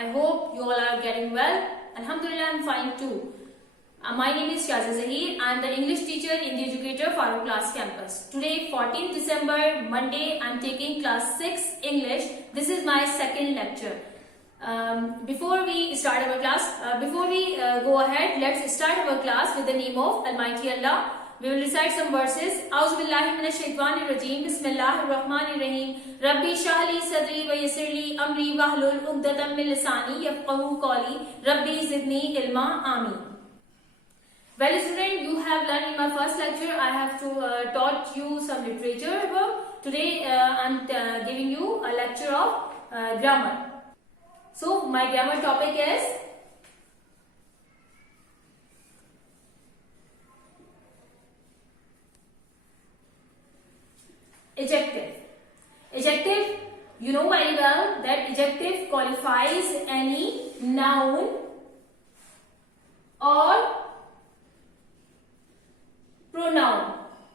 I hope you all are getting well. Alhamdulillah, I'm fine too. My name is Shaza Zahir. I'm the English teacher in the Educator Farooq Class Campus. Today, 14th December, Monday, I'm taking class 6 English. This is my second lecture. Before we start our class, before we go ahead, let's start our class with the name of Almighty Allah. We will recite some verses. A'udhu billahi minash shaitanir rajim. Bismillahir rahmanir rahim. Rabbi shrah li sadri wa yassir li amri wahlul 'uqdatam min lisani yafqahu qawli. Rabbi zidni ilma. Amin. Well, student, you have learned in my first lecture. I have taught you some literature work. Today, I'm giving you a lecture of grammar. So, my grammar topic is adjective. Adjective, you know very well that adjective qualifies any noun or pronoun.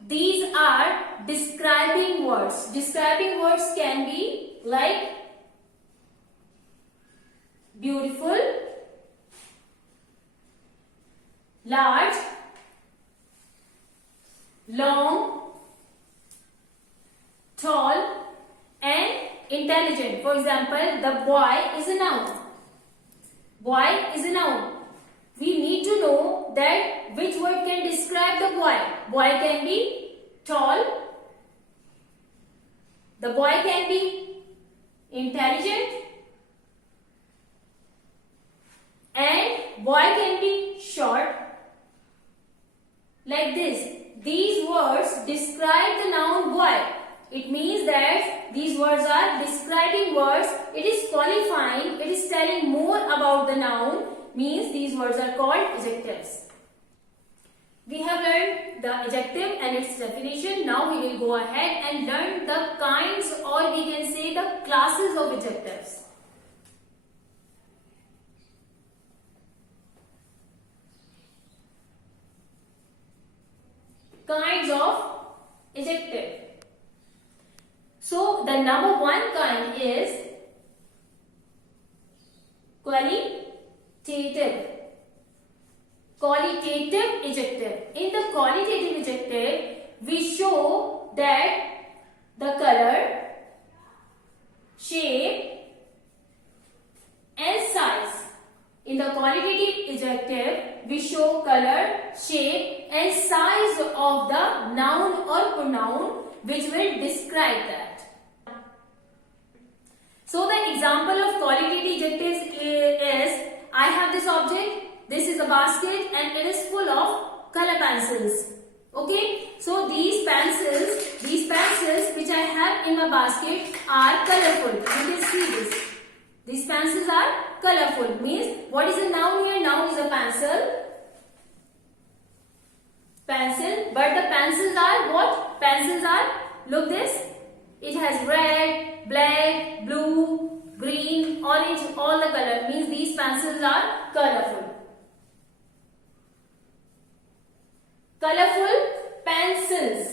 These are describing words. Describing words can be like beautiful, large, long, tall, and intelligent. For example, the boy is a noun. Boy is a noun. We need to know that which word can describe the boy. Boy can be tall. The boy can be intelligent. And boy can be short. Like this. These words describe the noun boy. It means that these words are describing words. It is qualifying. It is telling more about the noun. Means these words are called adjectives. We have learned the adjective and its definition. Now we will go ahead and learn the kinds, or we can say the classes of adjectives. Kinds of adjective. So the number one kind is qualitative. Qualitative adjective. In the qualitative adjective, we show that the color, shape, and size. In the qualitative adjective, we show color, shape, and size of the noun or pronoun which will describe that. So the example of qualitative adjectives is, I have this object, this is a basket and it is full of color pencils. Okay, so these pencils which I have in my basket are colorful. You can see this. These pencils are colorful. Means what is a noun here? Noun is a pencil. Pencil, but the pencils are what? Pencils are, look this. It has red, black, blue, green, orange, all the color. Means these pencils are colorful. Colorful pencils.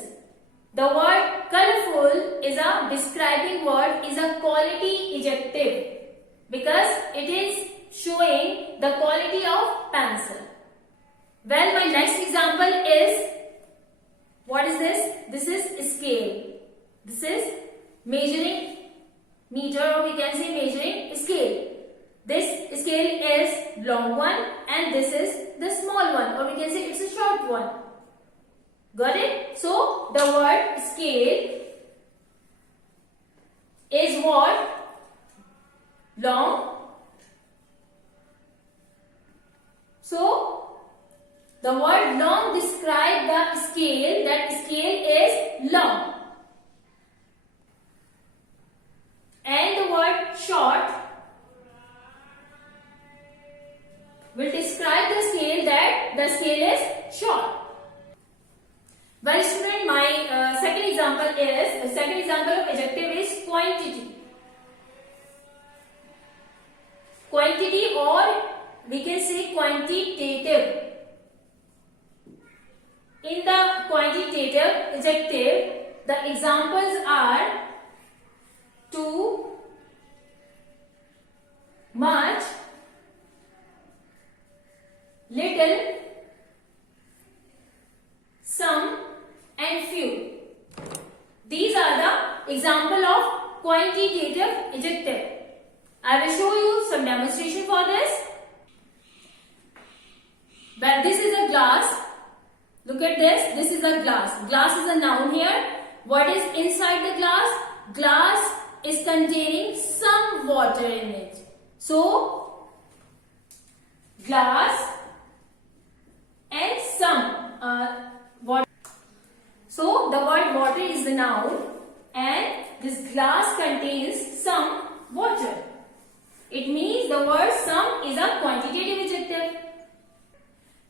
The word colorful is a describing word, is a quality adjective because it is showing the quality of pencil. Well, my next example is, what is this? This is scale. This is measuring meter, or we can say measuring scale. This scale is long one and this is the small one, or we can say it's a short one. Got it? So the word scale is what? Long. So the word long describes the scale, that scale is long. And the word short will describe the scale, that the scale is short. Well, student, my second example of adjective is quantity. Quantity, or we can say quantitative. In the quantitative adjective, the examples are too much, little, some and few. These are the example of quantitative adjective. I will show you some demonstration for this. But this is a glass. Look at this. This is a glass. Glass is a noun here. What is inside the glass? Glass is containing some water in it. So, glass and some water. So, the word water is the noun and this glass contains some water. It means the word some is a quantitative adjective.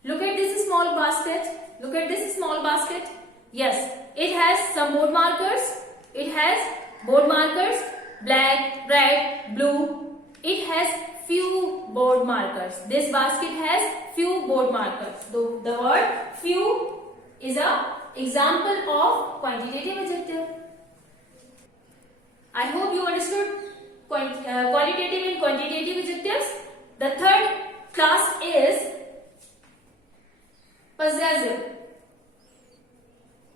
Look at this small basket. Look at this small basket. Yes, it has some board markers. It has board markers, black, red, blue. It has few board markers. This basket has few board markers. So the word few is a example of quantitative adjective. I hope you understood qualitative and quantitative adjectives. The third class is possessive.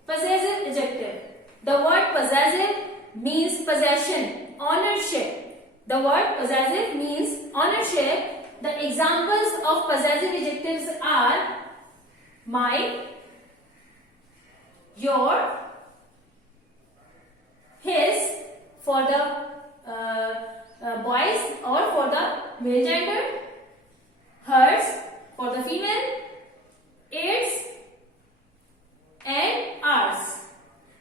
Possessive adjective. The word possessive means possession, ownership. The word possessive means ownership. The examples of possessive adjectives are my, your, his for the boys or for the male gender, hers for the female, its and ours.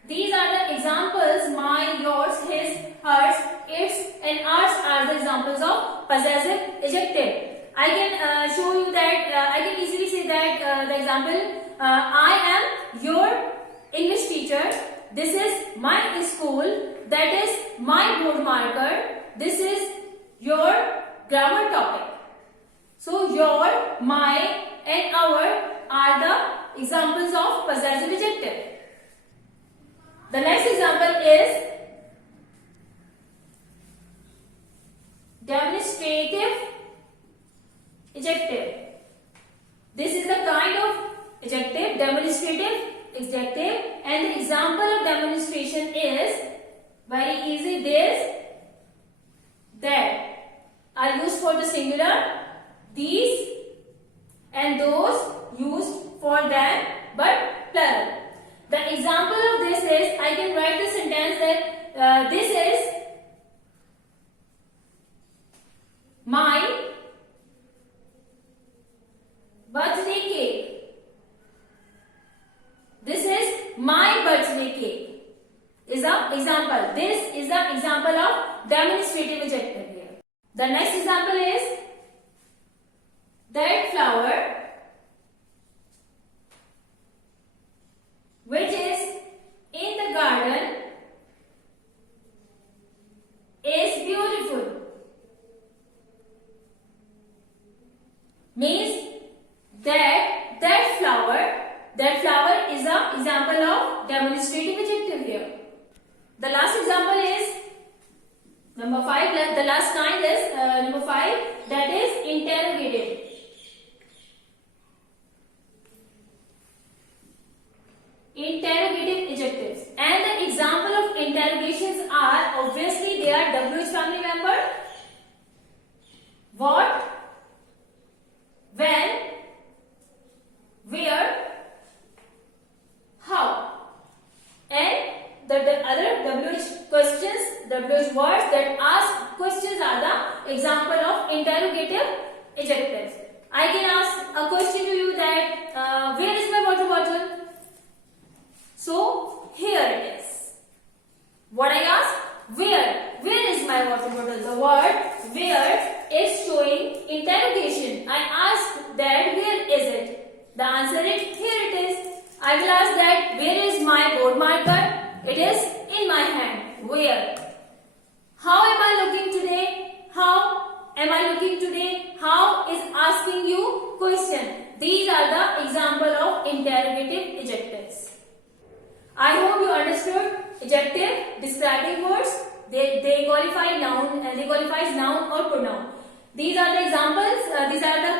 These are the examples. My, yours, his, hers, its and ours are the examples of possessive adjective. I can show you that, I can easily say that the example, I am your English teacher. This is my school. That is my board marker. This is your grammar topic. So your, my and our are the examples of possessive adjective. The next example is demonstrative adjective. This is the kind of adjective, demonstrative adjective, and the example of demonstration is very easy. This, that are used for the singular, these and those used for them but plural. The example of this is, I can write the sentence that this is my birthday cake. This is my birthday cake. Is the example. This is the example of demonstrative adjective here. The next example is that flower which is in the garden is beautiful. Means that flower is an example of demonstrative adjective here. The last example is number 5. The last kind is number 5, that is interrogative. Interrogative adjectives, and the example of interrogations are, obviously they are WH family member. What, when, where, how, and the other WH questions, WH words that ask questions are the example of interrogative adjectives. I can ask a question to you that where is my water bottle? So here it is. What I ask? Where? Where is my water bottle? The word where is showing interrogation. I ask that where is it? The answer is here it is. I will ask that where is my board marker? It is in my hand. Where? How am I looking today? How am I looking today? How is asking you question. These are the example of interrogative adjectives. I hope you understood adjective describing words. They qualify noun. They qualifies noun or pronoun. These are the examples. These are the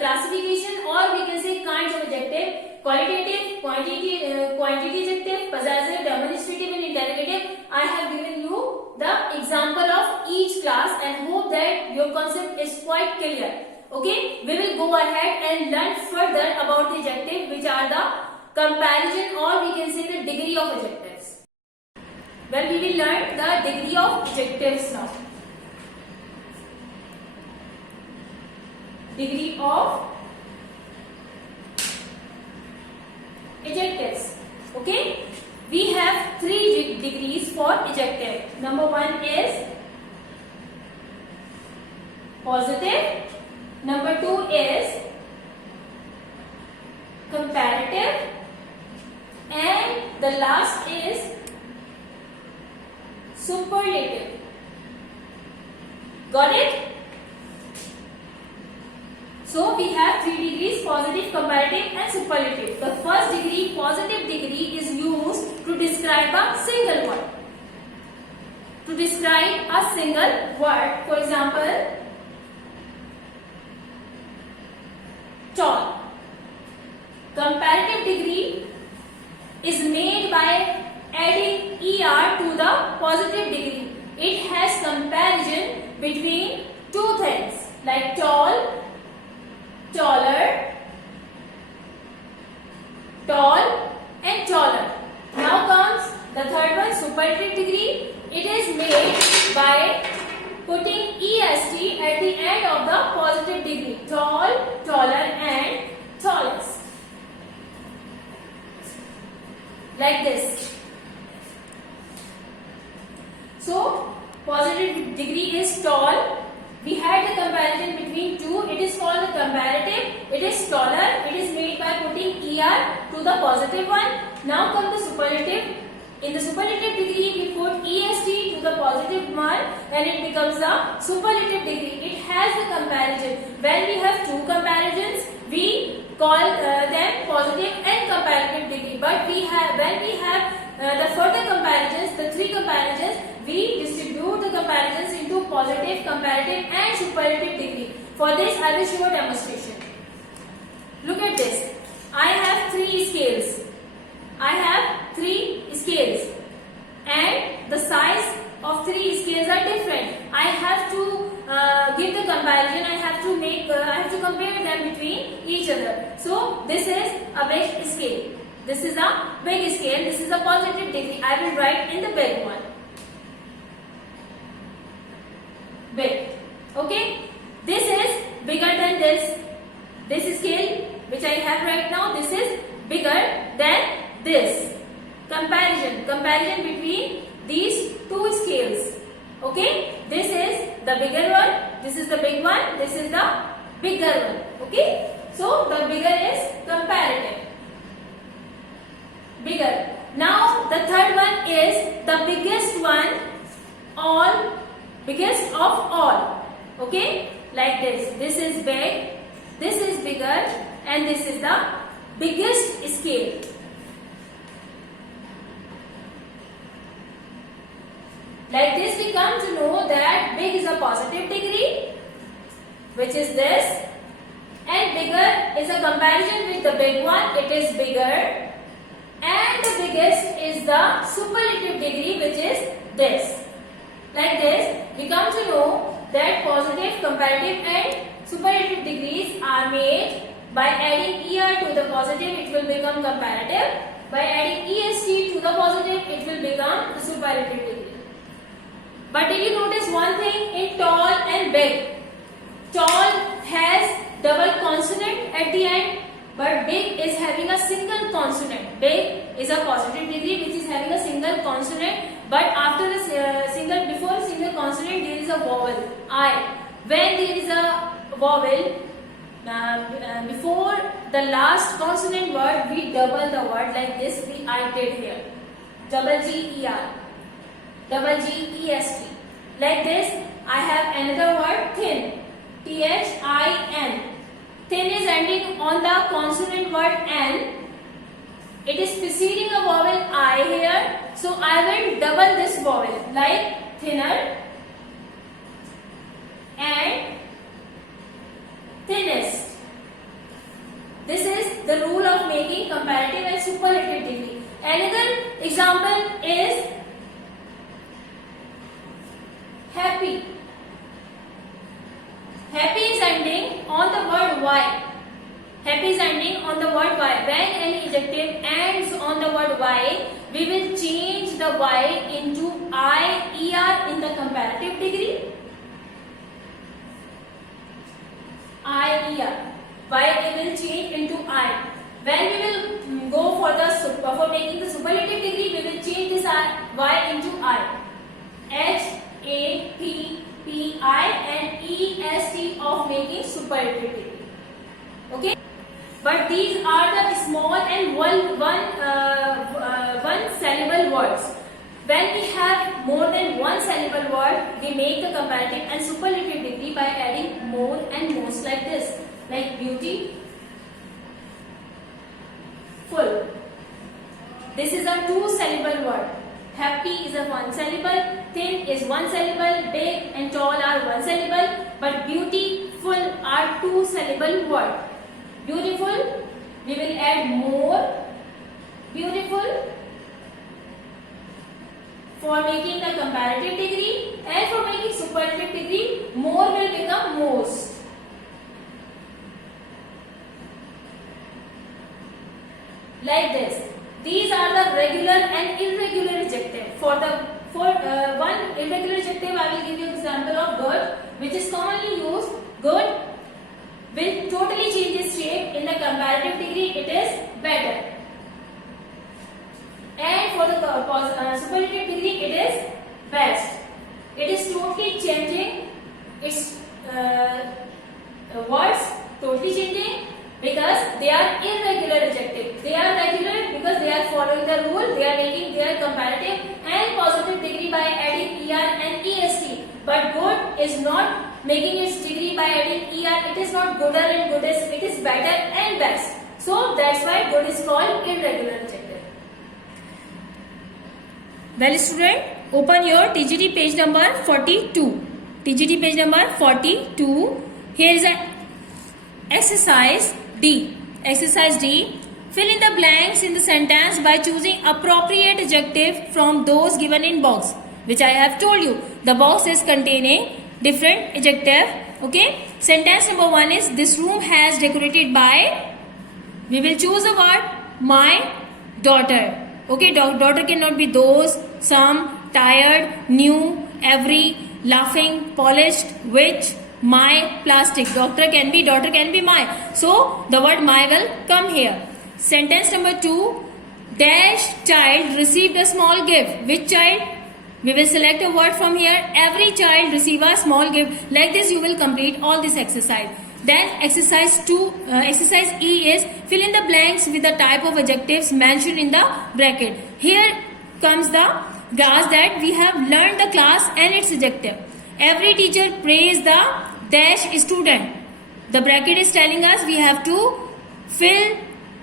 classification, or we can say kinds of adjective: qualitative, quantity adjective, possessive, demonstrative, and interrogative. I have given you the example of each class and hope that your concept is quite clear. Okay, we will go ahead and learn further about the adjective, which are the comparison, or we can say the degree of adjectives. Well, we will learn the degree of adjectives now. Degree of adjectives. Okay, we have 3 degrees for adjective. Number 1 is positive. Number 2 is comparative, and the last is superlative. Got it? So we have 3 degrees: positive, comparative, and superlative. The first degree, positive degree, is used to describe a single word. To describe a single word, for example, tall. Comparative degree is made by adding er to the positive degree. It has comparison between 2 things like tall, taller, tall, and taller. Now comes the third one, superlative degree. It is made by putting est at the end of the positive degree: tall, taller, and tallest. Like this. So positive degree is tall. We had the comparison between 2. It is called the comparative. It is taller. It is made by putting er to the positive one. Now comes the superlative. In the superlative degree, we put est to the positive one, and it becomes the superlative degree. It has the comparison. When we have 2 comparisons, we call them positive and comparative degree. But when we have the further comparisons, the 3 comparisons, we distribute the comparisons into positive, comparative, and superlative degree. For this, I will show a demonstration. Look at this. I have 3 scales. I have 3 scales, and the size of 3 scales are different. I have to give the comparison. I have to compare them between each other. So this is a big scale. This is a big scale. This is a positive degree. I will write in the big one. Big. Okay. This is bigger than this. This scale which I have right now, this is bigger than this. Comparison between these 2 scales. Okay, this is the bigger one, this is the big one, this is the bigger one. Okay, so the bigger is comparative. Bigger. Now the third one is the biggest one, biggest of all. Okay, like this. This is big, this is bigger, and this is the biggest scale. Like this, we come to know that big is a positive degree, which is this, and bigger is a comparison with the big one, it is bigger, and the biggest is the superlative degree, which is this. Like this, we come to know that positive, comparative, and superlative degrees are made by adding er to the positive, it will become comparative. By adding est to the positive, it will become the superlative degree. But did you notice one thing in tall and big? Tall has double consonant at the end, but big is having a single consonant. Big is a positive degree which is having a single consonant, but after the before a single consonant there is a vowel I. When there is a vowel before the last consonant word, we double the word like this. I did here. Double G-E-R. Double G-E-S-T. Like this, I have another word thin. T-H-I-N. Thin is ending on the consonant word N. It is preceding a vowel I here. So I will double this vowel like thinner and thinnest. This is the rule of making comparative and superlative degree. Another example is happy. Happy is ending on the word Y. Happy is ending on the word Y. When any adjective ends on the word Y, we will change the Y into I, ER in the comparative degree. I, ER. Y we will change into I. When we will go for taking the superlative degree, we will change this Y into I. H, A, P, P, I and E, S, T of making superlative degree. Okay. But these are the small and one syllable words. When we have more than one syllable word, we make the comparative and superlative degree by adding more and most like this. Like beauty, full. This is a two syllable word. Happy is a one syllable, thin is one syllable, big and tall are one syllable, but beautiful are two syllable word. Beautiful, we will add more. Beautiful for making the comparative degree, and for making superlative degree, more will become most. Like this. These are the regular and irregular adjective. For one irregular adjective, I will give you example of good, which is commonly used. Good will totally change its shape. In the comparative degree, it is better. And for the superlative degree, it is best. It is totally changing its words, totally changing, because they are irregular adjective. They are regular because they are following the rule. They are making their comparative and positive degree by adding ER and EST. But good is not making its degree by adding ER. It is not gooder and goodest. It is better and best. So that's why good is called irregular adjective. Well, student, open your TGT page number 42. TGT page number 42. Here is an exercise D. Exercise D. Fill in the blanks in the sentence by choosing appropriate adjective from those given in box, which I have told you. The box is containing different adjective. Okay. Sentence number 1 is, this room has decorated by. We will choose a word, my daughter. Okay. Daughter cannot be those, some, tired, new, every, laughing, polished, which, my, plastic. Daughter can be my. So the word my will come here. Sentence number 2, dash child received a small gift. Which child? We will select a word from here. Every child receive a small gift. Like this you will complete all this exercise. Then exercise E is, fill in the blanks with the type of adjectives mentioned in the bracket. Here comes the class that we have learned the class and its adjective. Every teacher praise the dash student. The bracket is telling us we have to fill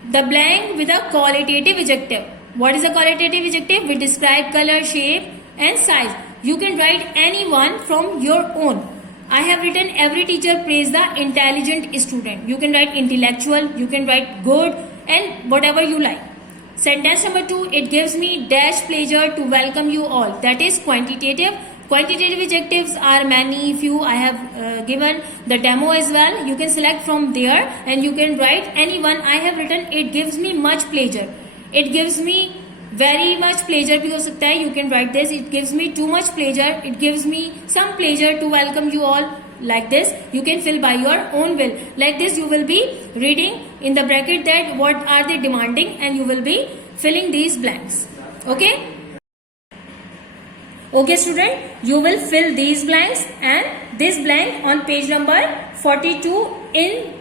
the blank with a qualitative adjective. What is a qualitative adjective? We describe color, shape and size. You can write any one from your own. I have written every teacher praise the intelligent student. You can write intellectual, you can write good and whatever you like. Sentence number 2, it gives me dash pleasure to welcome you all. That is quantitative. Quantitative adjectives are many, few. I have given the demo as well. You can select from there and you can write any one. I have written, it gives me much pleasure. It gives me very much pleasure भी हो सकता है. You can write this. It gives me too much pleasure. It gives me some pleasure to welcome you all. Like this, you can fill by your own will. Like this, you will be reading in the bracket that what are they demanding, and you will be filling these blanks. Okay. Okay, student, you will fill these blanks and this blank on page number 42 in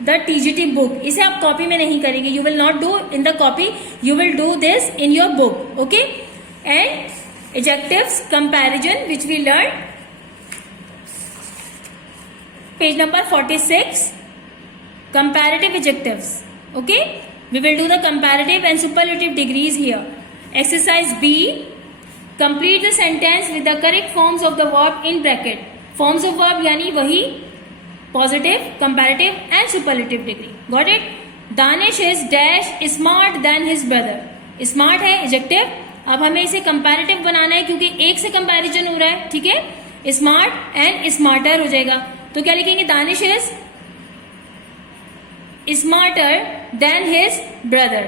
the TGT book. इसे आप copy में नहीं करेंगे. You will not do in the copy. You will do this in your book. Okay. And adjectives comparison, which we learned. Page number 46. Comparative adjectives. Okay. We will do the comparative and superlative degrees here. Exercise B. Complete the sentence with the correct forms of the verb in bracket. Forms of verb यानी वही positive, comparative and superlative degree. Got it? Danish is dash smart than his brother. Smart है adjective. अब हमें इसे comparative बनाना है क्योंकि एक से comparison हो रहा है, ठीक है? Smart and smarter हो जाएगा. तो क्या लिखेंगे? Danish is smarter than his brother.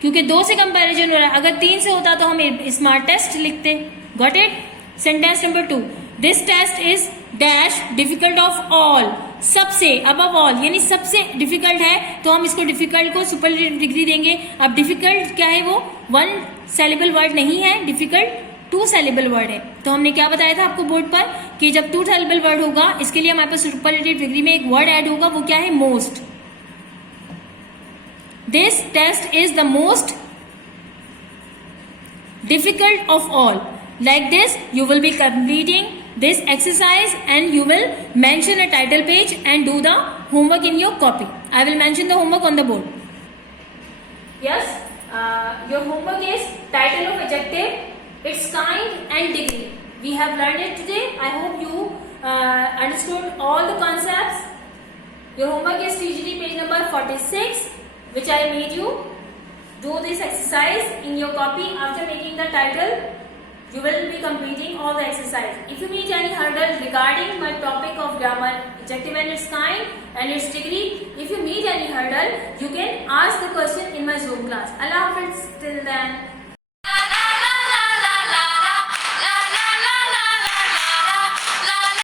क्योंकि 2 से कंपैरिजन हो रहा है. अगर 3 से होता तो हम smartest लिखते. Got it? Sentence number 2. This test is dash difficult of all. सबसे above all यानी सबसे डिफिकल्ट है तो हम इसको डिफिकल्ट को सुपरलेटिव डिग्री देंगे. अब डिफिकल्ट क्या है? वो 1 syllable वर्ड नहीं है, डिफिकल्ट 2 syllable वर्ड है. तो हमने क्या बताया था आपको बोर्ड पर कि जब 2 syllable वर्ड होगा इसके लिए हमारे पास सुपरलेटिव डिग्री में एक वर्ड ऐड होगा. वो क्या है? Most. This test is the most difficult of all. Like this, you will be completing this exercise and you will mention a title page and do the homework in your copy. I will mention the homework on the board. Yes, your homework is title of adjective, its kind and degree. We have learned it today. I hope you understood all the concepts. Your homework is TGT page number 46, which I made you. Do this exercise in your copy. After making the title, you will be completing all the exercise. If you meet any hurdle regarding my topic of grammar, adjective and its kind and its degree, if you meet any hurdle, you can ask the question in my Zoom class. Allah Hafiz till then.